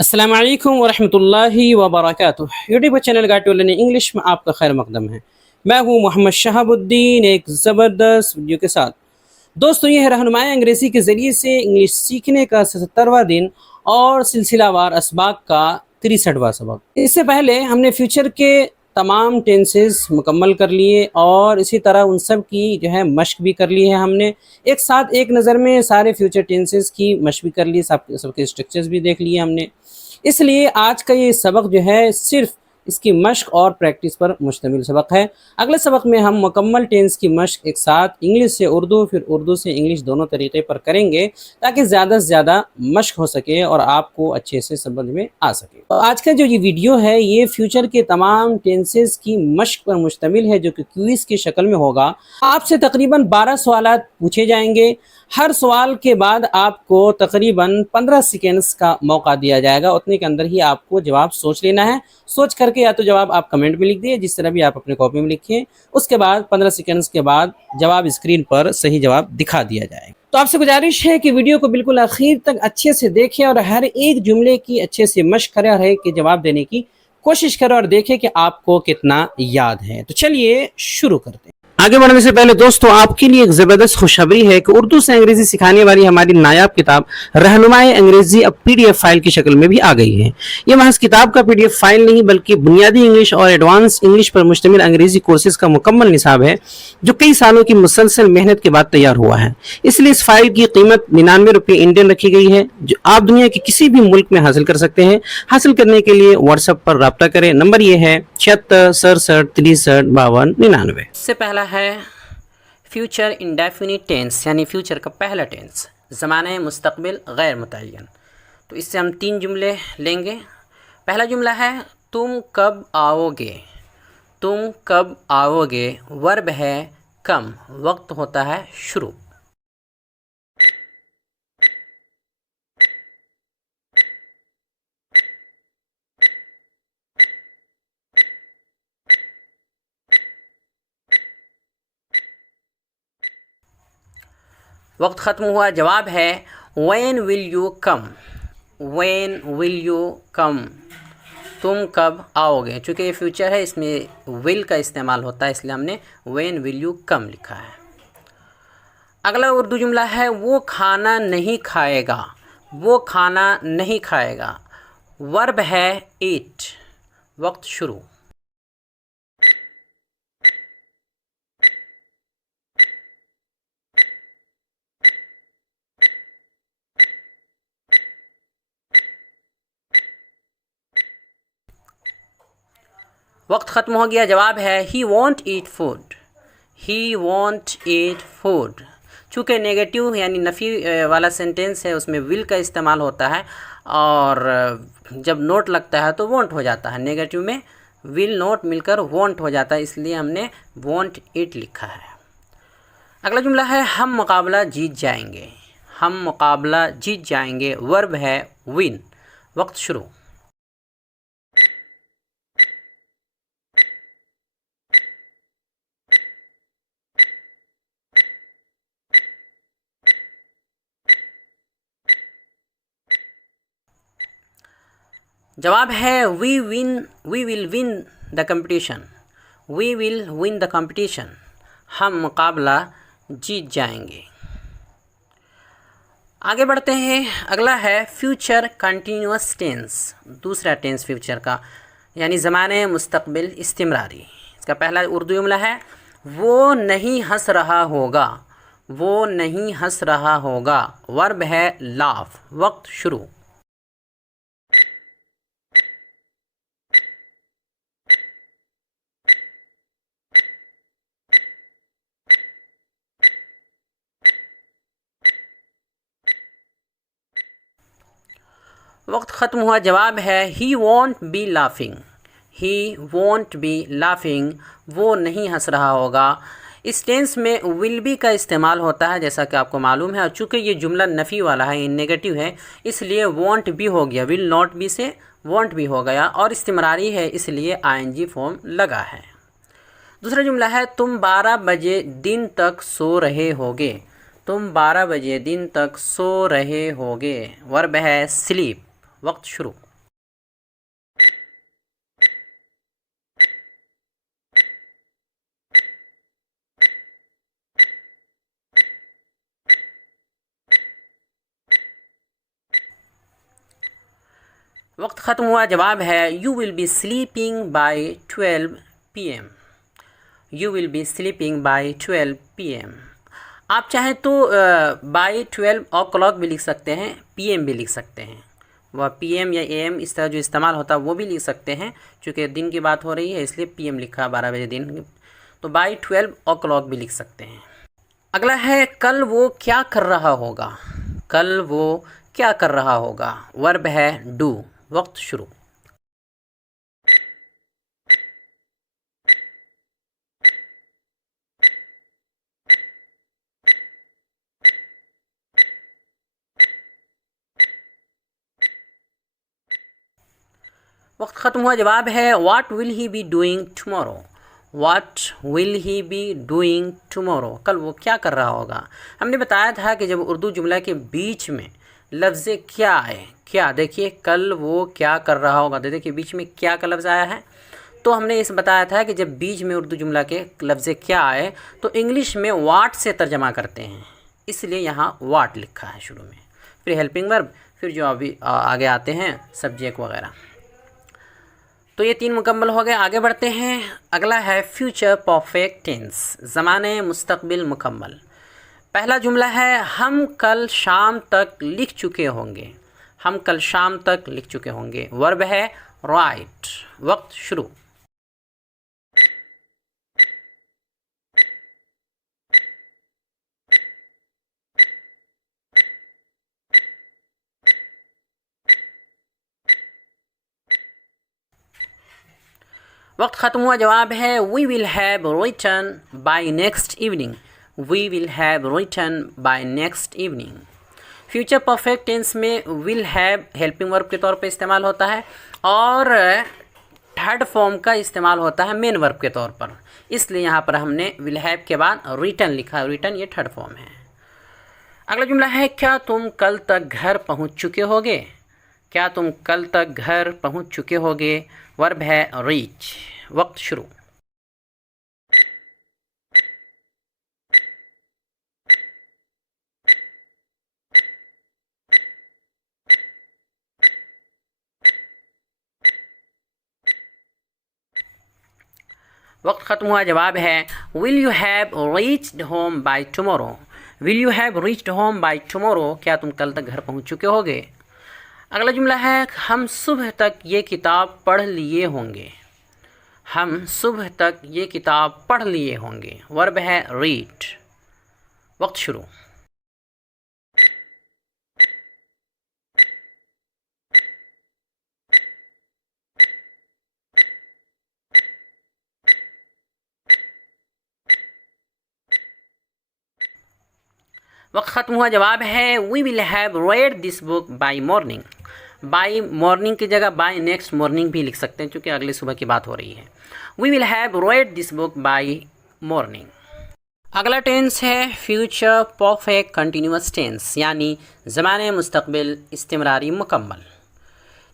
अस्सलाम वालेकुम वरहमतुल्लाहि वबरकातुह। YouTube channel guide to learning English में आपका खैर मकदम है। मैं हूँ मोहम्मद शहाबुद्दीन एक ज़बरदस्त वीडियो के साथ। दोस्तों, ये है रहनुमाई अंग्रेज़ी के ज़रिए से इंग्लिश सीखने का 77वां दिन और सिलसिलावार असबाक का 63वां सबक। इससे पहले हमने फ्यूचर के तमाम टेंसेस मुकम्मल कर लिए और इसी तरह उन सब की जो है मश्क भी कर ली है हमने। एक साथ एक नज़र में सारे फ्यूचर टेंसेस की मश्क भी कर ली, सबके स्ट्रक्चर्स भी देख लिए हमने। इसलिए आज का ये सबक जो है सिर्फ इसकी मश्क और प्रैक्टिस पर मुश्तमिल सबक है। अगले सबक में हम मुकम्मल टेंस की मश्क एक साथ इंग्लिश से उर्दू फिर उर्दू से इंग्लिश दोनों तरीके पर करेंगे ताकि ज़्यादा से ज़्यादा मश्क हो सके और आपको अच्छे से समझ में आ सके। तो आज का जो ये वीडियो है ये फ्यूचर के तमाम टेंसेस की मश्क पर मुश्तमिल है जो कि क्विज़ की शक्ल में होगा। आपसे तकरीबन 12 सवालात पूछे जाएंगे। हर सवाल के बाद आपको तकरीबन 15 सेकेंड्स का मौका दिया जाएगा। उतने के अंदर ही आपको जवाब सोच लेना है। सोच करके या तो जवाब आप कमेंट में लिख दिए, जिस तरह भी आप अपने कॉपी में लिखिए। उसके बाद 15 सेकेंड्स के बाद जवाब स्क्रीन पर सही जवाब दिखा दिया जाएगा। तो आपसे गुजारिश है कि वीडियो को बिल्कुल आखिर तक अच्छे से देखें और हर एक जुमले की अच्छे से मश्क करें और एक जवाब देने की कोशिश करें और देखें कि आपको कितना याद है। तो चलिए शुरू करते हैं। आगे बढ़ने से पहले दोस्तों, आपके लिए एक ज़बरदस्त खुशखबरी है कि उर्दू से अंग्रेजी सिखाने वाली हमारी नायाब किताब रहनुमाई अंग्रेजी अब पीडीएफ फाइल की शक्ल में भी आ गई है। ये महज किताब का पीडीएफ फाइल नहीं बल्कि बुनियादी इंग्लिश और एडवांस इंग्लिश पर मुश्तमिल अंग्रेजी कोर्सेज का मुकम्मल निसाब है जो कई सालों की मुसलसल मेहनत के बाद तैयार हुआ है। इसलिए इस फाइल की कीमत 99 रुपये इंडियन रखी गई है जो आप दुनिया के किसी भी मुल्क में हासिल कर सकते हैं। हासिल करने के लिए व्हाट्सएप पर रब्ता करें। नंबर ये है 76 67 63 52 99। इससे पहला है फ्यूचर इंडेफिनिट टेंस यानी फ्यूचर का पहला टेंस ज़माने मुस्तक़बिल गैर मुतय्यन। तो इससे हम 3 जुमले लेंगे। पहला जुमला है तुम कब आओगे। तुम कब आओगे वर्ब है कम, वक्त होता है शुरू। वक्त ख़त्म हुआ, जवाब है when will you come. When will you come, तुम कब आओगे। चूँकि ये फ्यूचर है इसमें विल का इस्तेमाल होता है इसलिए हमने व्हेन विल यू कम लिखा है। अगला उर्दू जुमला है वो खाना नहीं खाएगा। वो खाना नहीं खाएगा वर्ब है ईट, वक्त शुरू। वक्त ख़त्म हो गया, जवाब है he want eat food. He want eat food. चूँकि नेगेटिव यानी नफ़ी वाला सेंटेंस है उसमें विल का इस्तेमाल होता है और जब नोट लगता है तो वॉन्ट हो जाता है। नेगेटिव में विल नोट मिलकर वॉन्ट हो जाता है इसलिए हमने वॉन्ट ईट लिखा है। अगला जुमला है हम मुकाबला जीत जाएंगे। हम मुकाबला जीत जाएंगे वर्ब है विन, वक्त शुरू। जवाब है we will win the competition. We will win the competition, हम मुकाबला जीत जाएंगे। आगे बढ़ते हैं। अगला है फ्यूचर कंटिन्यूअस टेंस, दूसरा टेंस फ्यूचर का यानी ज़माने मुस्तक़बिल इस्तिमरारी। इसका पहला उर्दू जुमला है वो नहीं हंस रहा होगा। वो नहीं हंस रहा होगा वर्ब है लाफ, वक्त शुरू। वक्त ख़त्म हुआ, जवाब है he won't be laughing. He won't be laughing, वो नहीं हंस रहा होगा। इस टेंस में विल बी का इस्तेमाल होता है जैसा कि आपको मालूम है और चूँकि ये जुमला नफ़ी वाला है, नेगेटिव है, इसलिए वॉन्ट बी हो गया। विल नॉट बी से वॉन्ट बी हो गया और इस्तिमरारी है इसलिए आईएनजी फॉर्म लगा है। दूसरा जुमला है तुम 12 बजे दिन तक सो रहे होगे। तुम 12 बजे दिन तक सो रहे होगे वर्ब है स्लीप, वक्त शुरू। वक्त ख़त्म हुआ, जवाब है you will be sleeping by 12 PM। You will be sleeping by 12 PM। आप चाहें तो बाय 12 o'clock भी लिख सकते हैं, PM भी लिख सकते हैं। वह PM या AM इस तरह जो इस्तेमाल होता है वो भी लिख सकते हैं, चूँकि दिन की बात हो रही है इसलिए PM लिखा 12 बजे दिन, तो बाय 12 o'clock भी लिख सकते हैं। अगला है कल वो क्या कर रहा होगा। कल वो क्या कर रहा होगा, वर्ब है डू। वक्त शुरू। वक्त ख़त्म हुआ, जवाब है what will he be doing tomorrow. What will he be doing tomorrow, कल वो क्या कर रहा होगा। हमने बताया था कि जब उर्दू जुमला के बीच में लफ्ज़ क्या आए, क्या देखिए कल वो क्या कर रहा होगा, तो देखिए बीच में क्या का लफ्ज़ आया है, तो हमने इस बताया था कि जब बीच में उर्दू जुमला के लफ्ज़ क्या आए तो इंग्लिश में वाट से तर्जमा करते हैं, इसलिए यहाँ वाट लिखा है शुरू में, फिर हेल्पिंग वर्ब, फिर जो अभी आगे आते हैं सब्जेक्ट वगैरह। तो ये 3 मुकम्मल हो गए। आगे बढ़ते हैं, अगला है फ्यूचर परफेक्ट टेंस, ज़माने मुस्तकबिल मुकम्मल। पहला जुमला है हम कल शाम तक लिख चुके होंगे। हम कल शाम तक लिख चुके होंगे, वर्ब है राइट। वक्त शुरू। वक्त ख़त्म हुआ, जवाब है we will have written by next evening. We will have written by next evening. Future perfect tense में विल हैव हेल्पिंग वर्ब के तौर पे इस्तेमाल होता है और थर्ड फॉर्म का इस्तेमाल होता है मेन वर्ब के तौर पर, इसलिए यहाँ पर हमने विल हैव के बाद रिटन लिखा। रिटन ये थर्ड फॉर्म है। अगला जुमला है क्या तुम कल तक घर पहुँच चुके होगे। क्या तुम कल तक घर पहुँच चुके होगे, वर्ब है रीच। वक्त शुरू। वक्त ख़त्म हुआ, जवाब है will you have reached home by tomorrow. Will you have reached home by tomorrow, क्या तुम कल तक घर पहुँच चुके होगे। अगला जुमला है हम सुबह तक ये किताब पढ़ लिए होंगे। हम सुबह तक ये किताब पढ़ लिए होंगे, वर्ब है रीड। वक्त शुरू। वक्त ख़त्म हुआ, जवाब है we will have read this book by morning. By morning की जगह बाय नेक्स्ट मॉर्निंग भी लिख सकते हैं, क्योंकि अगले सुबह की बात हो रही है। We will have read this book by morning. अगला टेंस है फ्यूचर परफेक्ट कंटिन्यूअस टेंस, यानी ज़माने मुस्तकबिल इस्तिमरारी मुकम्मल।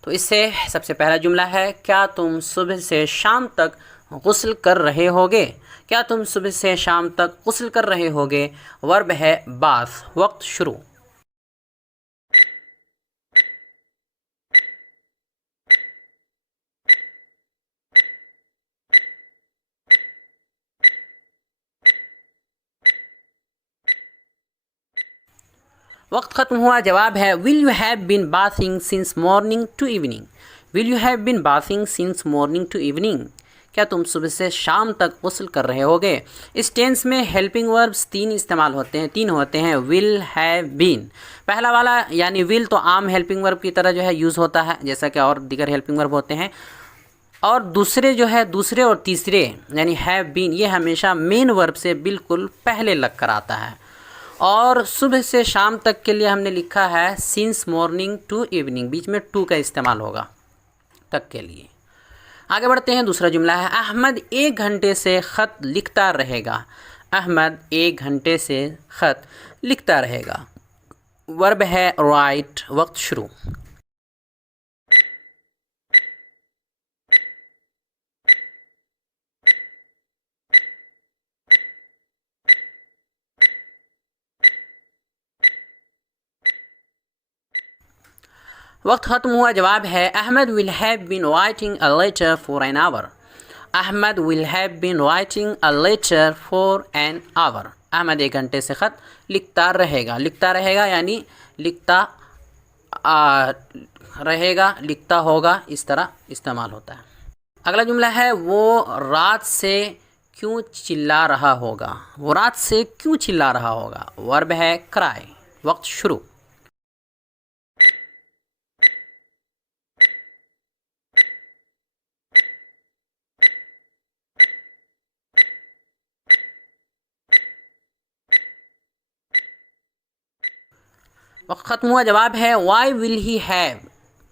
तो इससे सबसे पहला जुमला है क्या तुम सुबह से शाम तक गुस्ल कर रहे होगे। क्या तुम सुबह से शाम तक गुस्ल कर रहे होगे, वर्ब है बाथ। वक्त शुरू। वक्त ख़त्म हुआ, जवाब है will you have been bathing since morning to evening. Will you have been bathing since morning to evening, क्या तुम सुबह से शाम तक गुस्ल कर रहे होगे। इस टेंस में हेल्पिंग वर्ब्स 3 इस्तेमाल होते हैं, 3 होते हैं, विल हैव बीन। पहला वाला यानी विल तो आम हेल्पिंग वर्ब की तरह जो है यूज़ होता है, जैसा कि और दीगर हेल्पिंग वर्ब होते हैं। और दूसरे जो है दूसरे और तीसरे यानी हैव बीन, ये हमेशा मेन वर्ब से बिल्कुल पहले लग कर आता है। और सुबह से शाम तक के लिए हमने लिखा है सिंस मॉर्निंग टू इवनिंग, बीच में टू का इस्तेमाल होगा तक के लिए। आगे बढ़ते हैं, दूसरा जुमला है अहमद 1 घंटे से ख़त लिखता रहेगा। अहमद 1 घंटे से ख़त लिखता रहेगा, वर्ब है राइट। वक्त शुरू। वक्त ख़त्म हुआ। जवाब है Ahmad will have been writing a letter for an hour. Ahmad will have been writing a letter for an hour. Ahmad 1 घंटे से ख़त लिखता रहेगा। लिखता रहेगा यानी लिखता रहेगा, लिखता होगा, इस तरह इस्तेमाल होता है। अगला जुमला है वो रात से क्यों चिल्ला रहा होगा। वो रात से क्यों चिल्ला रहा होगा। वर्ब है क्राई। वक्त शुरू। वक्त ख़त्म हुआ। जवाब है why will he have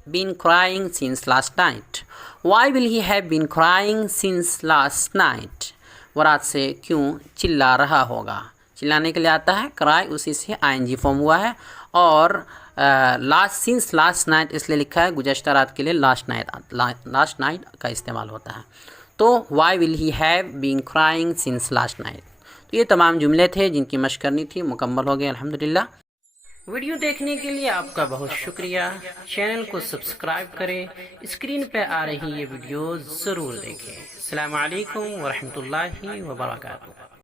been crying since last night. Why will he have been crying since last night. वो रात से क्यों चिल्ला रहा होगा। चिल्लाने के लिए आता है क्राई, उसी से आईएनजी फॉर्म हुआ है। और लास्ट सिंस लास्ट नाइट इसलिए लिखा है गुज़श्ता रात के लिए लास्ट नाइट का इस्तेमाल होता है। तो why will he have been crying since last night. तो ये तमाम जुमले थे जिनकी मशक़ करनी थी, मुकम्मल हो गए अल्हम्दुलिल्लाह। वीडियो देखने के लिए आपका बहुत शुक्रिया। चैनल को सब्सक्राइब करें। स्क्रीन पे आ रही ये वीडियो ज़रूर देखें। अस्सलामु अलैकुम वरहमतुल्लाहि वबरकातुहू।